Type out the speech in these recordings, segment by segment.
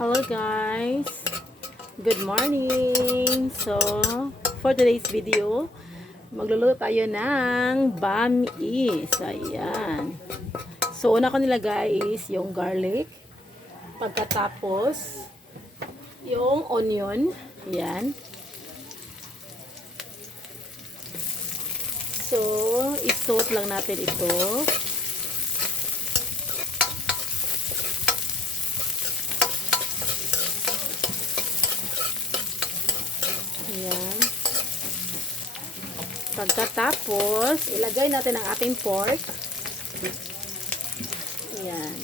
Hello guys, good morning. So for today's video, magluluto tayo ng bami. So ayan. So una ko nilagay is yung garlic, pagkatapos yung onion. Ayan. So isot lang natin ito. Ayan. Pagkatapos, ilagay natin ang ating pork. Ayan.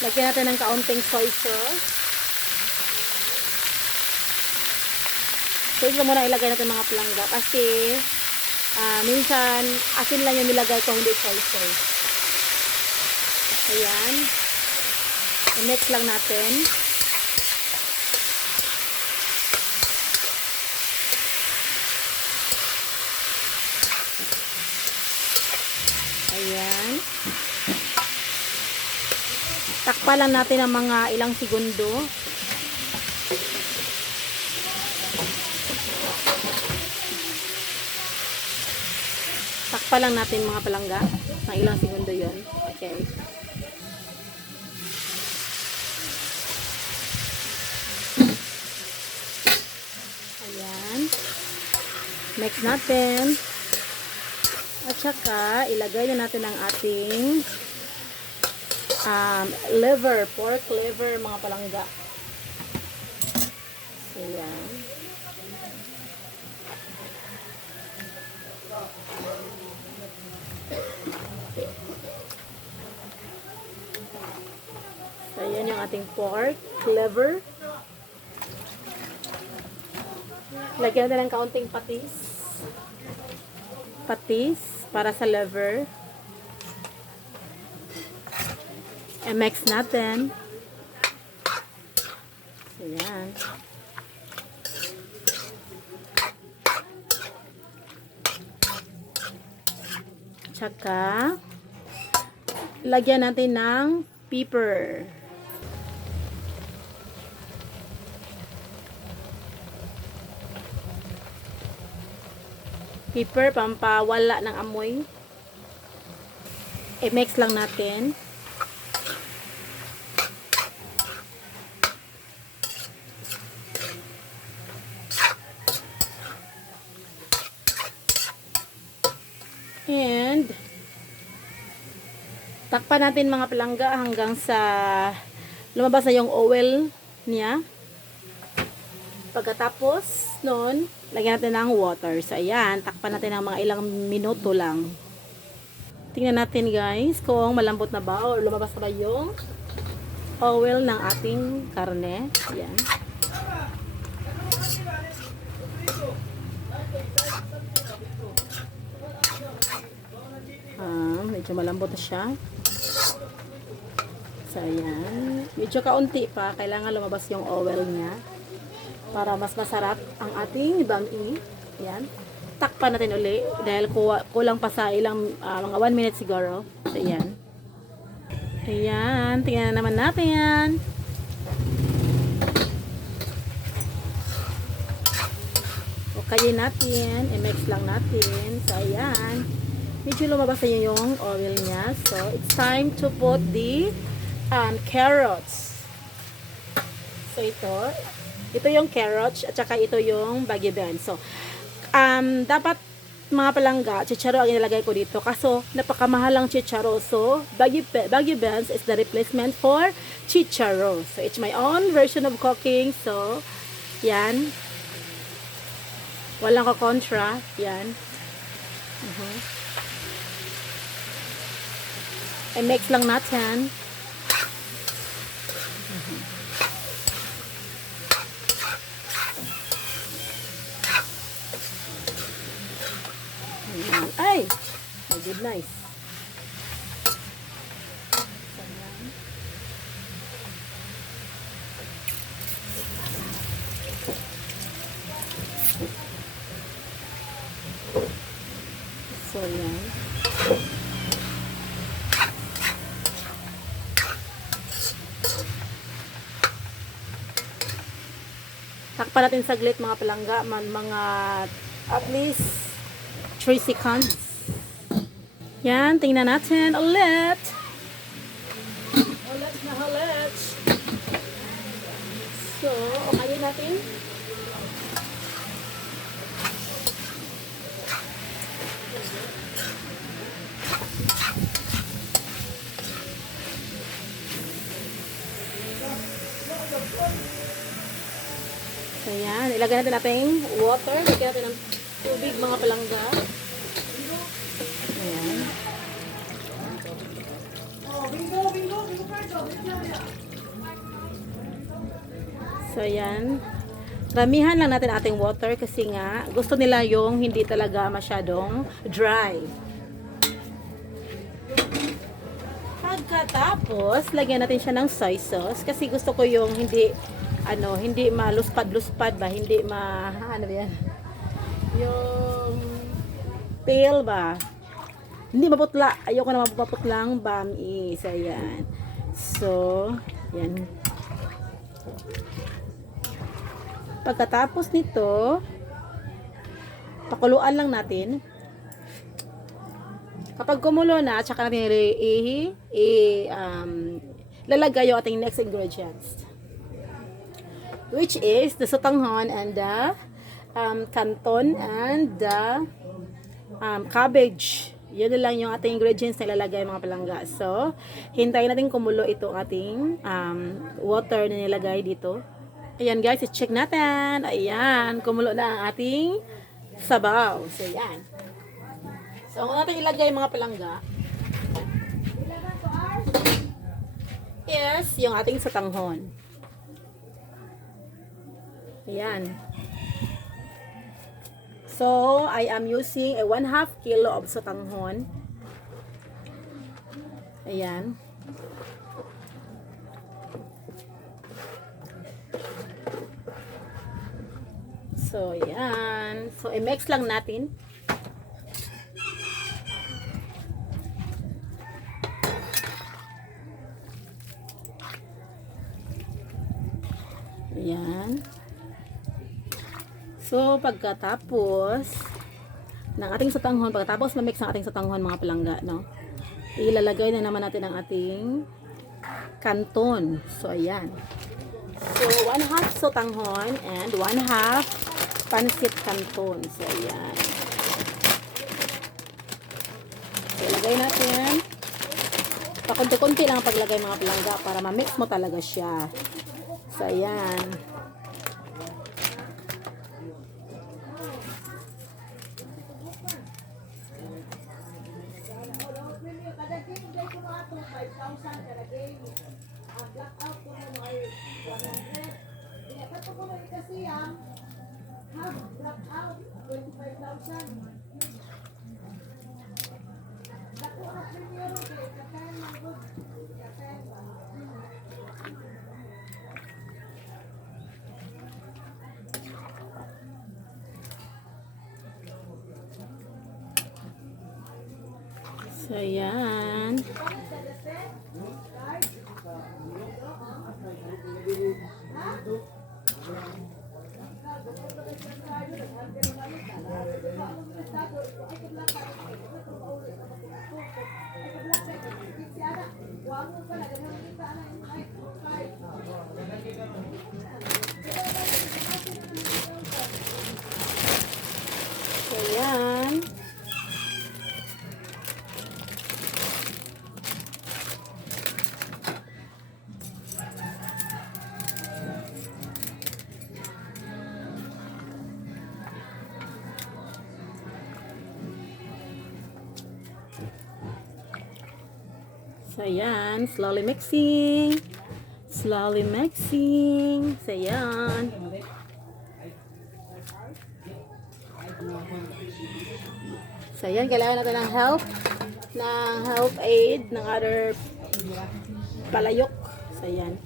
Lagyan natin ng kaunting soy sauce. So, ito muna ilagay natin mga palangga kasi minsan asin lang yung nilagay ko, hindi soy sauce. Ayan. I-mix lang natin. Ayan. Takpan lang natin ang mga ilang segundo. Takpan lang natin mga palangga. Ng ilang segundo yon. Okay. Ayan. Mix natin. At saka, ilagay na natin ang ating liver, pork liver, mga palangga. Ayan. So, ayan yung ating pork liver. Lagyan natin ng kaunting patis. Patis para sa liver. I-mix natin. Ayan. Tsaka, lagyan natin ng pepper. Pepper, pampawala ng amoy. I-mix lang natin. And takpan natin mga palangga hanggang sa lumabas na yung oil niya. Pagkatapos nun, lagyan natin ng water. So ayan, takpan natin ng mga ilang minuto lang. Tingnan natin guys kung malambot na ba o lumabas na ba yung oil ng ating karne. Ayan. Medyo malambot na siya. So, ayan. Medyo kaunti pa. Kailangan lumabas yung oil niya para mas masarap ang ating bami. Ayan. Takpan natin uli dahil kulang pa sa ilang mga 1 minute siguro. So, ayan. Ayan. Tingnan naman natin. Okay natin. I-mix lang natin. So, ayan. Medyo lumabas na yung oil niya. So, it's time to put the carrots. So, ito yung carrots at saka ito yung baggy beans. So, dapat mga palangga, chicharo ang ilalagay ko dito. Kaso, napakamahal ang chicharo. So, baggy beans is the replacement for chicharo. So, it's my own version of cooking. So, yan. Walang ka-contra. Yan. I-mix lang natin. Ay! My goodness. Takpan natin saglit mga palangga, mga at least 3 seconds. Yan, tingnan natin ulit. Ulit na ulit. So, okay natin. So, yan. Ilagay natin natin water. Lagyan natin ng tubig mga palangga. Ayan. So, yan. Ramihan lang natin ating water kasi nga gusto nila yung hindi talaga masyadong dry. Pagkatapos, lagyan natin siya ng soy sauce kasi gusto ko yung hindi hindi maluspad-luspad ba, hindi ano yan? Yung pale ba? Hindi maputla. Ayoko na maputlang bami. So, yan. So, yan. Pagkatapos nito, pakuluan lang natin. Kapag kumulo na, tsaka natin lalagay yung ating next ingredients. Which is the sotanghon and the canton and the cabbage. Yun na lang yung ating ingredients na ilalagay mga palangga. So, hintayin natin kumulo itong ating water na nilagay dito. Ayan guys, i-check natin. Ayan, kumulo na ang ating sabaw. So, ayan. So, kung natin ilagay mga palangga is yung ating sotanghon. Ayan. So, I am using a 1/2 kilo of sotanghon. Ayan. So, ayan. So, i-mix lang natin. Ayan. So, pagkatapos ng ating sotanghon, pagkatapos ma-mix ang ating sotanghon mga palangga, no? Ilalagay na naman natin ang ating canton. So, ayan. So, 1/2 sotanghon and 1/2 pansit canton. So, ayan. So, ilagay natin. Pakunti-kunti lang ang paglagay mga palangga para ma-mix mo talaga siya. So, ayan. So, ayan. So, ayan. So, ayan. Slowly mixing. Slowly mixing. So, ayan. So, ayan. Kailangan natin ng help. Ng help aid. Ng other palayok. So, ayan.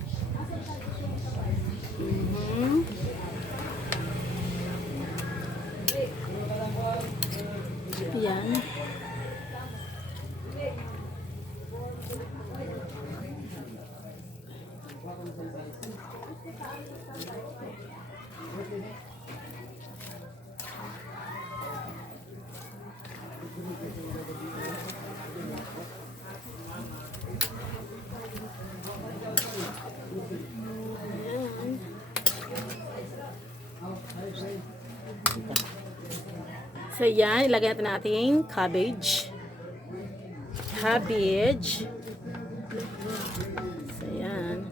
Ayan. Ayan. So yan, ilagay natin ating cabbage. Cabbage. So yan.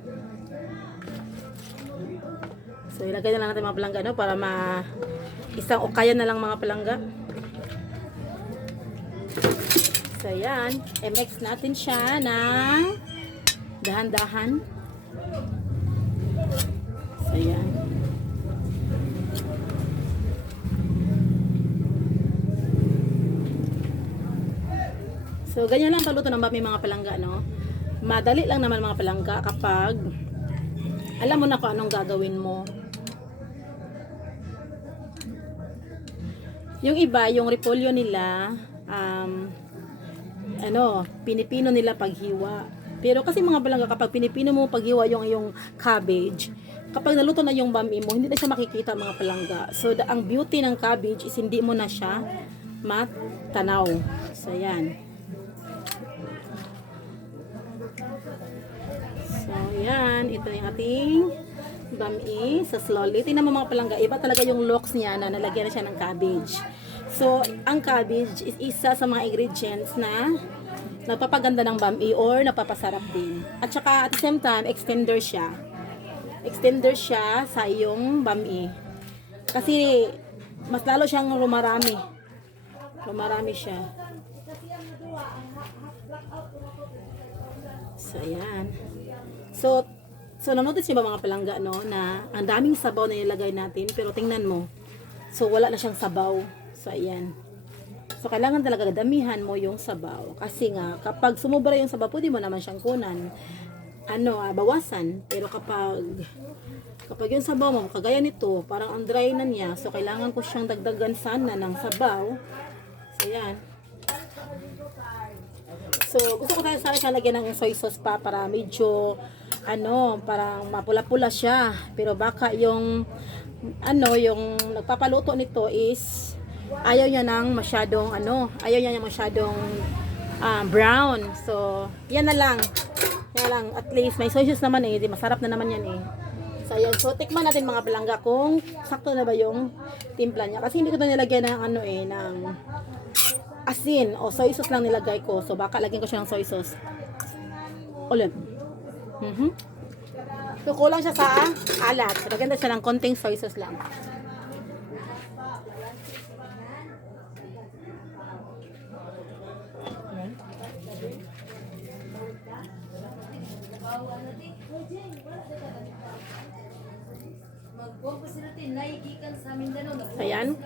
So ilagay na lang natin mga palangga, no, para isang ukaya na lang mga palangga. So yan, i-mix natin siya ng dahan-dahan. So yan. So, ganyan lang paluto ng bami mga palangga, no? Madali lang naman mga palangga kapag alam mo na kung anong gagawin mo. Yung iba, yung repolyo nila, pinipino nila paghiwa. Pero kasi mga palangga, kapag pinipino mo paghiwa yung cabbage, kapag naluto na yung bami mo, hindi na siya makikita mga palangga. So, ang beauty ng cabbage is hindi mo na siya matanaw. So, yan. So, yan. Ito yung ating bami sa slowly. Tingnan mo mga palangga, iba talaga yung looks niya na nalagyan na siya ng cabbage. So, ang cabbage is isa sa mga ingredients na nagpapaganda ng bami or napapasarap din. At saka, at the same time, extender siya. Extender siya sa iyong bami. Kasi, mas lalo siyang lumarami. Lumarami siya. So, ayan. So nanonood siya ba mga palangga, no, na ang daming sabaw na nilagay natin, pero tingnan mo. So, wala na siyang sabaw. So, ayan. So, kailangan talaga damihan mo yung sabaw. Kasi nga, kapag sumubra yung sabaw, pwede mo naman siyang kunan. Bawasan. Pero kapag yung sabaw mo, kagaya nito, parang ang dry na niya. So, kailangan ko siyang dagdagan sana ng sabaw. So, ayan. So, gusto ko tayo sana siya lagyan ng soy sauce pa para medyo, parang mapula-pula siya. Pero baka yung nagpapaluto nito is, ayaw niya masyadong brown. So, yan na lang. At least, may soy sauce naman di masarap na naman yan So, ayan. So, tikman natin mga palangga kung sakto na ba yung timpla niya. Kasi hindi ko ito nilagyan ng ng asin o soy sauce lang nilagay ko. So, baka lagyan ko siya ng soy sauce. Ulit. So, kulang siya sa alat. So, lagyan siya ng konting soy sauce lang. Ayan.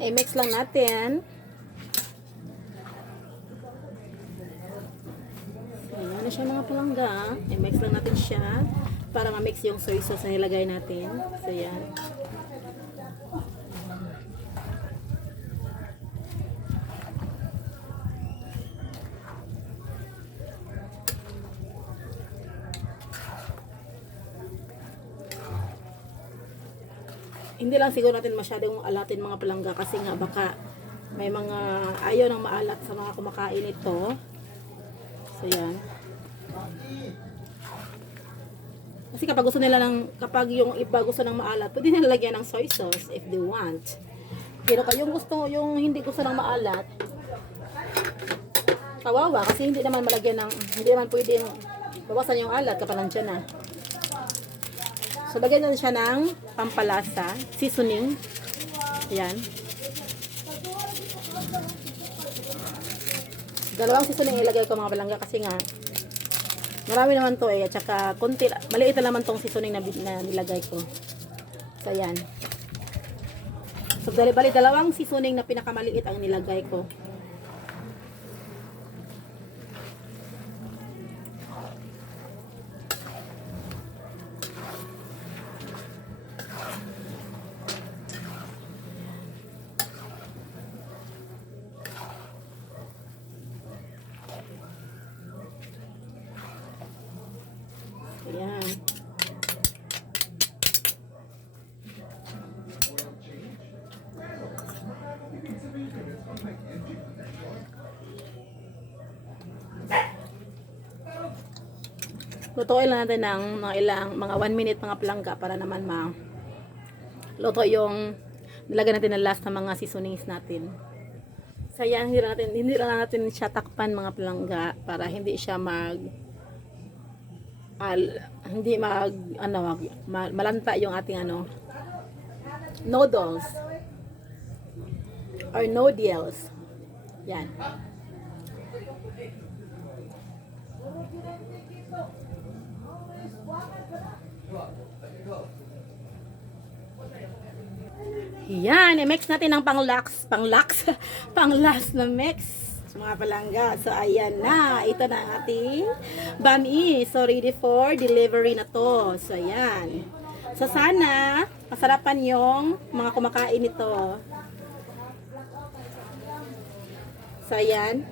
I-mix lang natin. Ayan na siya mga palangga. I-mix lang natin siya para ma-mix yung soy sauce na nilagay natin. So, ayan. Hindi lang siguro natin masyadong alatin mga palangga kasi nga baka may mga ayaw ng maalat sa mga kumakain ito. So, yan. Kasi kapag yung iba gusto ng maalat, pwede nila lagyan ng soy sauce if they want. Pero yung hindi gusto ng maalat, kawawa kasi hindi naman pwedeng bawasan yung alat kapag nandiyan na. So, lagyan natin siya ng pampalasa, seasoning. Ayan. Dalawang seasoning ilagay ko mga palangga kasi nga marami naman to at saka maliit na naman tong seasoning na nilagay ko. So, ayan. So, bali dalawang seasoning na pinakamaliit ang nilagay ko. Lutuin lang natin ng mga 1 minute mga palangga para naman luto yung nilagay natin ng last na mga seasonings natin. So yan, hindi lang natin siya takpan mga palangga para hindi siya malanta yung ating noodles or noodles. Yan. Yan, i-mix natin ng pang-last na mix sa mga palangga. So, ayan na. Ito na ang ating bami. So, ready for delivery na to. So, ayan. So, sana masarapan yung mga kumakain nito. So, ayan.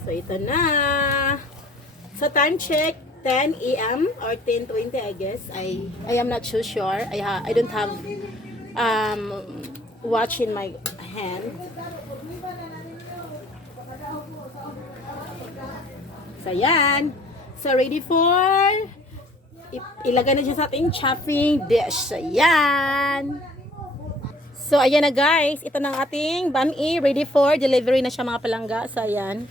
So, ito na. So, time check. 10 a.m. or 10:20, I guess. I am not so sure. I don't have watch in my hand. So yan. So ready for ilagay na siya sa ating chopping dish. So yan. So ayan na guys, ito na ang ating bami, ready for delivery na siya mga palangga. So ayan.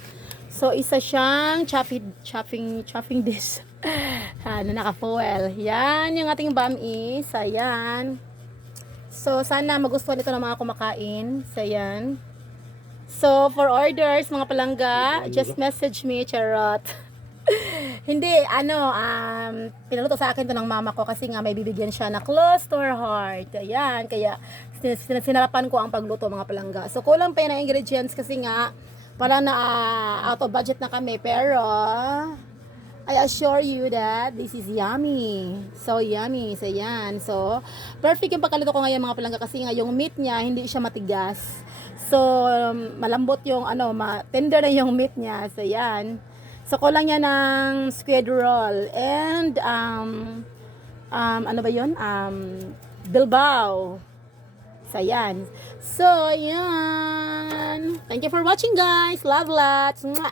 So, isa siyang chopping dish na naka-foil. Yan yung ating bami. So, yan. So, sana magustuhan ito ng mga kumakain. So, yan. So, for orders, mga palangga, just message me, charot. Hindi, pinaluto sa akin to ng mama ko kasi nga may bibigyan siya na close to her heart. Ayan, kaya sinarapan ko ang pagluto mga palangga. So, kulang pa yun ang ingredients kasi nga, parang na out of budget na kami, pero I assure you that this is yummy. So yummy. So yan. So perfect yung pagkaluto ko ngayon mga palangga kasi nga yung meat niya hindi siya matigas. So malambot yung tender na yung meat niya. So yan. So kulang niya ng squid roll and ano ba yun? Bilbao. So, yan. So, yan. Thank you for watching, guys. Love lots. Mwah!